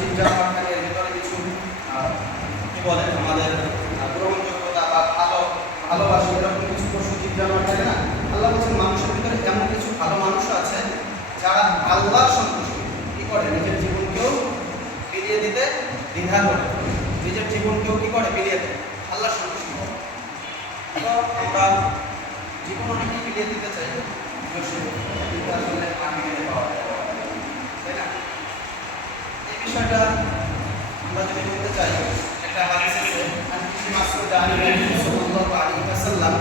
চিন্তা ভেতরে কিছু কি বলে, আমাদের গ্রহণযোগ্যতা বা ভালো, ভালোবাসা, এরকম কিছু পশু জানোয়ার থাকে না। আল্লাহ বলছেন ভিতরে এমন কিছু ভালো মানুষ আছে যারা আল্লাহর সন্তুষ্ট। কি করে? নিজের জীবনকেও ফিরিয়ে দিতে দ্বিধা নিজের জীবনকেও কি করে? ফিরিয়ে দেয়। আল্লাহ সন্তুষ্ট। করে ফিরিয়ে দিতে চাই। আসলে তাই না বিষয়টা আমরা যদি বলতে চাই একটা হাদিস আছে হাদিস মাসউদ আলী সাল্লাল্লাহু আলাইহি ওয়াসাল্লাম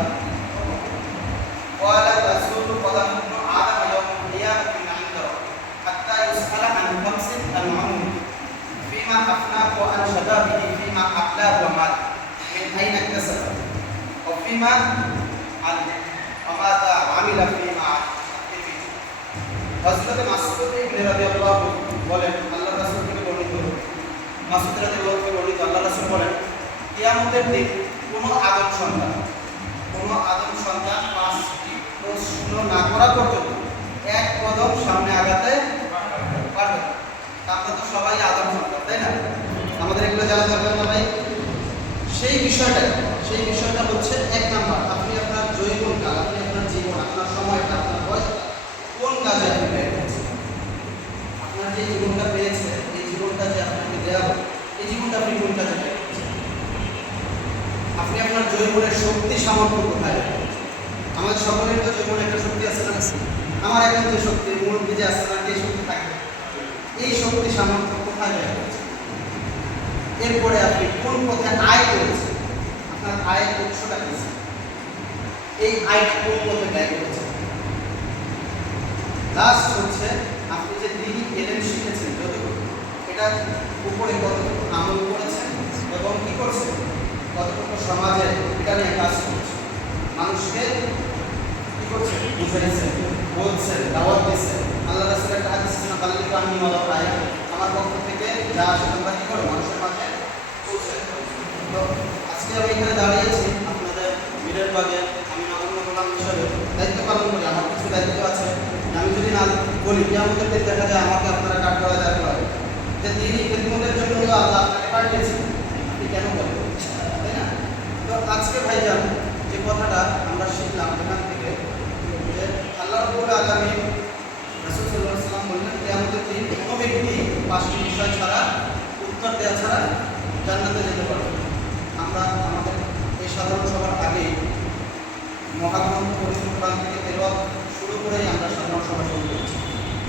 قال رسول قدم ابن آدم يوم القيامة من عند ربه حتى يسأل عن خمس عن عمره فيما أفناه عن شبابه فيما أبلاه ومات من أين اكتسب وفيما علم وماذا عمل فيما হযরত মাসউদ ইবনে রাদিয়াল্লাহু বলেন মাসউদ রাদিয়াল্লাহু থেকে বর্ণিত আল্লাহ রাসূল বলেন, কিয়ামতের দিন কোন আদম সন্তান, কোন আদম সন্তান পাঁচটি প্রশ্ন না করা পর্যন্ত এক কদম সামনে আগাতে পারবে। আমরা তো সবাই আদম সন্তান, তাই না? আমাদের এগুলো জানা দরকার না ভাই? সেই বিষয়টা সেই বিষয়টা হচ্ছে এক নাম্বার আপনি আপনার জৈবন কাল আপনি আপনার জীবন আপনার সময়টা আপনার বয়স কোন কাজে আপনি ব্যয় করছেন আপনার যে জীবনটা পেয়েছে এই জীবনটা যে আপনাকে দেওয়া হবে এই জীবনটা আপনি কোন কাজে ব্যয় করছেন আপনি আপনার জৈবনের শক্তি সামর্থ্য কোথায় ব্যয় করছেন? আমাদের সকলের তো জৈবনে একটা আমার এখন যে শক্তি, মুরব্বী যে আছে না যে শক্তি থাকবে এই শক্তি সামর্থ্য কোথায় করছেন এরপরে আপনি কোন পথে আয় করেছেন? আপনার আয়ের উৎসটা কি এই আয়টা কোন পথে ব্যয় করেছেন? লাস্ট হচ্ছে, আপনি যে দিনই এলেন শিখেছেন যতটুকু, এটা উপরে কতটুকু আমল করেছেন এবং কি করছেন? কতটুকু সমাজে এটা নিয়ে কাজ করছে মানুষকে আমার পক্ষ থেকে যা আসে তোমরা কি করো? মানুষের মাঝে আজকে আমি এখানে দাঁড়িয়েছি আপনাদের মিরের বাগে আমি দায়িত্ব পালন করি। আমার কিছু দায়িত্ব আছে। আমি যদি না বলি আমাদের দেখা যায় আমাকে আপনারা কাট করা যায় হবে যে তিনি খেদমতের জন্য তো আল্লাহ আপনাকে পাঠিয়েছেন আপনি কেন বলেন তাই না তো আজকে ভাইজান যে কথাটা আমরা শিখলাম এখান থেকে যে আল্লাহ রবুল আগামী রাসূল সাল্লাল্লাহু আলাইহি ওয়াসাল্লাম বললেন কিয়ামতের দিন কোনো ব্যক্তি পাঁচটি বিষয় ছাড়া, উত্তর দেওয়া ছাড়া জান্নাতে যেতে পারবে আমরা আমাদের এই সাধারণ সভার আগে মহাগ্রন্থ কোরআন থেকে শুরু করেই আমরা সাধারণ সভা শুরু করেছি।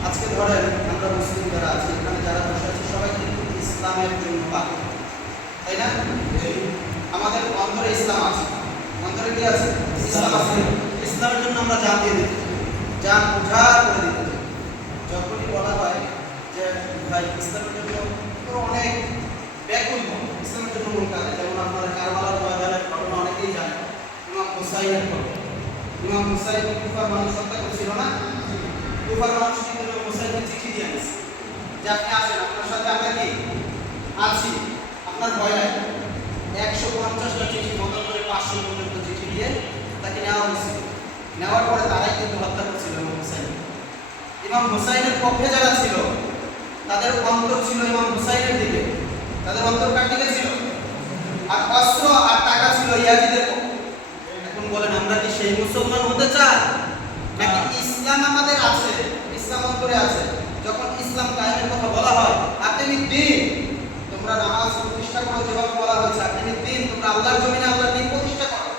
আজকে ধরেন আমরা মুসলিম যারা আছি, এখানে যারা বসে আছি, সবাই কিন্তু ইসলামের জন্য পাগল। তাই না? আমাদের অন্তরে ইসলাম আছে। অন্তরে কি আছে? ইসলাম আছে। ইসলামের জন্য আমরা জান দিয়ে দিতে। জান উজাড় করে দিতে যখনই বলা হয় ভাই ইসলামের জন্য অনেক ব্যাকুল ইসলামের জন্য মন কাঁদে। যেমন আপনারা কারবালার ময়দানের ঘটনা অনেকেই জানেন। ইমাম হুসাইনের ঘটনা। ইমাম হুসাইন কুফার মানুষ হত্যা করেছিল না? কুফার মানুষ কিন্তু ইমাম হুসাইনকে চিঠি দিয়ে দিয়েছে যে আপনি আসেন আপনার সাথে আমরা কি? আছি। আপনার ভয় নাই? একশো পঞ্চাশটা চিঠি, বদল করে পাঁচশো পর্যন্ত চিঠি দিয়ে তাকে নেওয়া হয়েছিল। নেওয়ার পরে তারাই কিন্তু হত্যা করছিল ইমাম হুসাইন ইমাম হুসাইনের পক্ষে যারা ছিল তাদের অন্তর ছিল ইমাম হুসাইনের দিকে। তাদের অন্তর কার দিকে ছিল? আর অস্ত্র আর টাকা ছিল ইয়াজিদের এখন বলেন, আমরা কি সেই মুসলমান হতে চাই? নাকি ইসলাম আমাদের আছে, ইসলাম অন্তরে আছে? যখন ইসলাম কায়েমের কথা বলা হয় আপনি দিন, তোমরা নামাজ প্রতিষ্ঠা করো যেভাবে বলা হয়েছে আপনি দিন, তোমরা আল্লাহর জমিনে আল্লাহর দিন প্রতিষ্ঠা করো।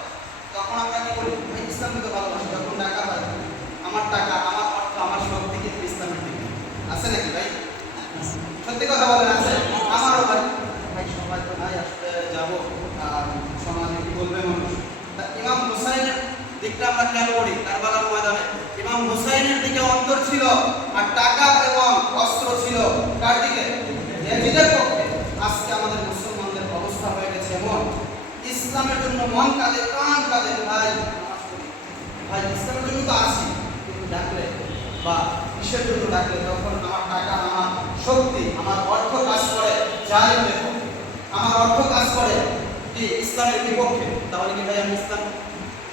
তখন আমরা কি করি ভাই, ইসলামকে তো ভালোবাসি, যখন টাকা হয়, আমার টাকা, আমার অর্থ, আমার সব থেকে ইসলামের দিকে। আছে নাকি ভাই? সত্যি কথা বলেন, আছে। আমারও ভাই। ভাই, সবাই তো নাই আসলে যাব। আর সমাজে কি বলবে মানুষ? তা ইমাম হুসাইনের দিকটা আমরা খেয়াল করি, কারবালার ময়দানে। ইমাম হুসাইনের দিকে অন্তর ছিল আর টাকা এবং অস্ত্র ছিল। কার দিকে? ইয়াজিদের পক্ষে। আজকে আমাদের মুসলমানদের অবস্থা হয়ে গেছে এমন। ইসলামের জন্য মন কাঁদে প্রাণ কাঁদে। ভাই ভাই, ইসলামের জন্য তো আছি, কিন্তু ডাকলে বা কিসের জন্য ডাকলে? তখন আমার টাকা, আমার শক্তি আমার অর্থ কাজ করে যাই দেখো আমার অর্থ কাজ করে কি ইসলামের বিপক্ষে? তাহলে কি ভাই আমি ইসলাম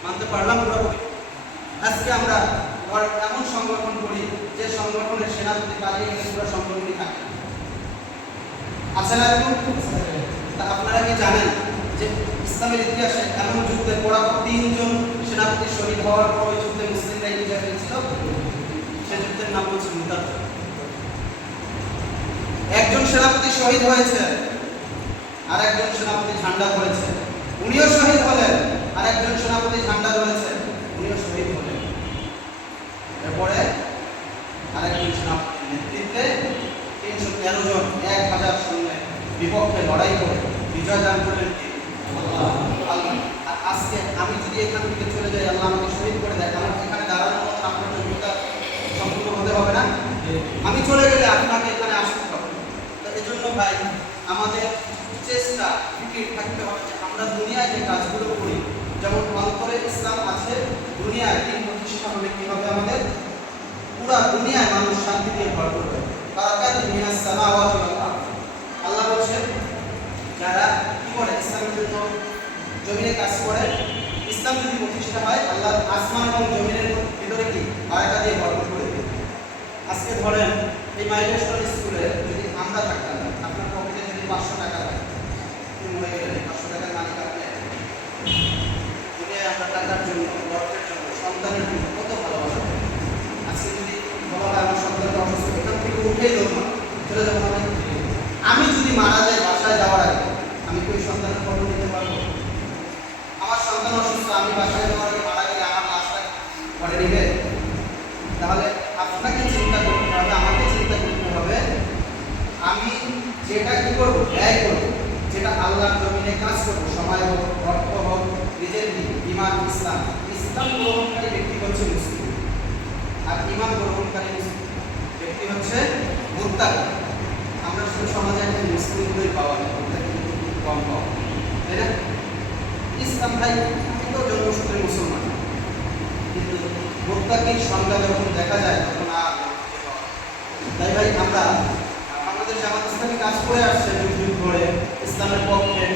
মানতে পারলাম পুরোপুরি? আজকে আমরা এমন সংগঠন করি, যে সংগঠনের সেনাপতি গেলে পুরো সংগঠনই থাকে। আছে না তা আপনারা কি জানেন যে ইসলামের ইতিহাসে এমন যুদ্ধের পর তিনজন সেনাপতি শহীদ হওয়ার পর ওই যুদ্ধে মুসলিমরা বিজয় পেয়েছিল? সে যুদ্ধের নাম হচ্ছে একজন সেনাপতি শহীদ হয়েছে। আর একজন সেনাপতি ঝান্ডা ধরেছে। উনিও শহীদ হলেন। আর একজন সেনাপতি ঝান্ডা ধরেছে। উনিও শহীদ হলেন। এরপরে আরেকজন সেনাপতির নেতৃত্বে তিনশো তেরো জন এক হাজার সৈন্যের বিপক্ষে লড়াই করে বিজয় দান করলেন কে। আর আজকে আমি যদি এখান থেকে চলে যাই, আল্লাহ আমাকে শহীদ করে দেয়। আমার এখানে দাঁড়ানোর মতন আপনার যোগ্যতা সম্পূর্ণ হতে হবে না। আমি চলে গেলে আপনাকে এখানে আসতে হবে তো এজন্য ভাই, আমাদের চেষ্টা ফিকির থাকতে হবে যে আমরা দুনিয়ায় যে কাজগুলো করি, যেমন অন্তরে ইসলাম আছে, দুনিয়ায় দিন প্রতিষ্ঠা হলে কি আমাদের? পুরা দুনিয়ায় মানুষ শান্তি দিয়ে ভর করবে। আল্লাহ বলছেন, যারা কি করে ইসলামের জন্য জমিনে কাজ করে? ইসলাম যদি প্রতিষ্ঠা হয়, আল্লাহ আসমান এবং জমিনের ভিতরে কি? বারাকা দিয়ে ভরপুর করে দেবে। আজকে ধরেন এই মাইলস্টোন স্কুলে যদি আমরা থাকতাম আপনার পকেটে যদি পাঁচশো টাকা থাকে তুমি মনে গেলেন পাঁচশো টাকার মালিক আপনি দুনিয়ায় আমরা টাকার জন্য অর্থের জন্য সন্তানের জন্য কত ভালোবাসা। আজকে যদি বলা হয় আমার সন্তানটা অসুস্থ, এখান থেকে উঠেই না চলে যাব আমি যদি মারা যাই, বাসায় যাওয়ার আগে, আমি কি ওই সন্তানের খবর নিতে পারব? আমার সন্তান অসুস্থ, আমি বাসায় যাওয়ার আগে মারা গেলে আমার লাশটা ঘরে নেবে তাহলে আপনাকে চিন্তা করতে হবে, আমাকে চিন্তা করতে হবে, আমি যেটা কি করব, ব্যয় করব, যেটা আল্লাহর জমিনে কাজ করব, সময় হোক, অর্থ হোক, নিজের ইমান, ইসলাম। ইসলাম গ্রহণকারী ব্যক্তি হচ্ছে মুসলিম। আর ইমান গ্রহণকারী ব্যক্তি হচ্ছে মুত্তাকি। আমরা শুধু সমাজে একটা মুসলিমদের পাওয়া যায়, মুত্তাকি কিন্তু খুব কম পাওয়া। তাই না? ইসলাম ভাই আমি তো জন্মসূত্রে মুসলমান। কিন্তু মুত্তাকির সংজ্ঞা যখন দেখা যায়, তখন আর। তাই ভাই, আমরা আমাদের জামাত ইসলামী কাজ করে আসছে যুগ যুগ ধরে ইসলামের পক্ষে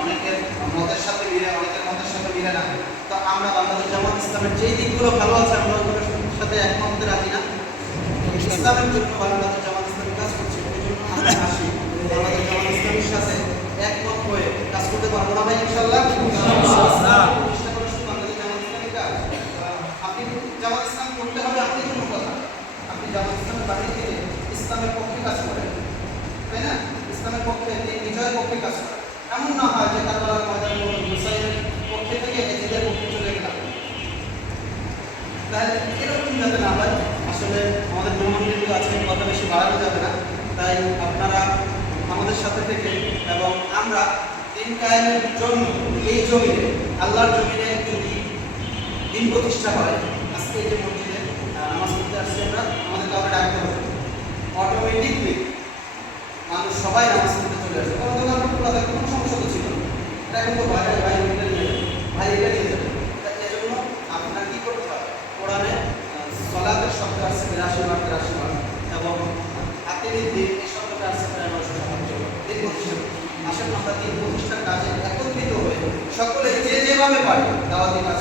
অনেকের মতের সাথে মিলে অনেকের মতের সাথে মিলে না তো আমরা বাংলাদেশ জামাত ইসলামের যেই দিকগুলো ভালো আছে, আমরা ওগুলোর সাথে একমত রাজি না। ইসলামের জন্য বাংলাদেশ জামাত ইসলামী কাজ করছে এই জন্য আমরা আসি। বাংলাদেশ জামাত ইসলামীর সাথে একমত হয়ে কাজ করতে পারব না ভাই ইনশাল্লাহ করে করতে হবে, আপনি কোনো কথা আপনি জামাত ইসলামের ইসলামের পক্ষে কাজ করেন। তাই না? ইসলামের পক্ষে বিজয়ের পক্ষে কাজ করেন। এমন না হয় যে কারবালার আসলে আমাদের ব্রহ্মকেন্দ্র আছে কথা বেশি বাড়ানো যাবে না। তাই আপনারা আমাদের সাথে থেকে এবং আমরা দিন কায়েমের জন্য এই জমিনে, আল্লাহর জমিনে যদি দিন প্রতিষ্ঠা হয় আজকে এই যে মসজিদে নামাজ পড়তে আসছি আমরা, আমাদের কাউকে ডাকতে হবে অটোমেটিকলি মানুষ সবাই নামাজ পড়তে চলে আসবে কারণ দোকান খোলা থাকে কোনো সমস্যা তো ছিল। এটা কিন্তু তো ভাই ভাই এটা নিয়ে যাবে ভাই এটা নিয়ে যাবে তা এজন্য আপনার কি করতে হবে কোরআনে আহ, সলাতের শব্দ আসছে বিরাশি বার তিরাশি বার এবং হাতের দিন এই শব্দটা আসছে প্রায় নয়শো সাতাত্তর বার। দিন প্রতিষ্ঠা দিন প্রতিষ্ঠার কাজে একত্রিত হয়ে সকলে যে যেভাবে পারে দাওয়াতি কাজ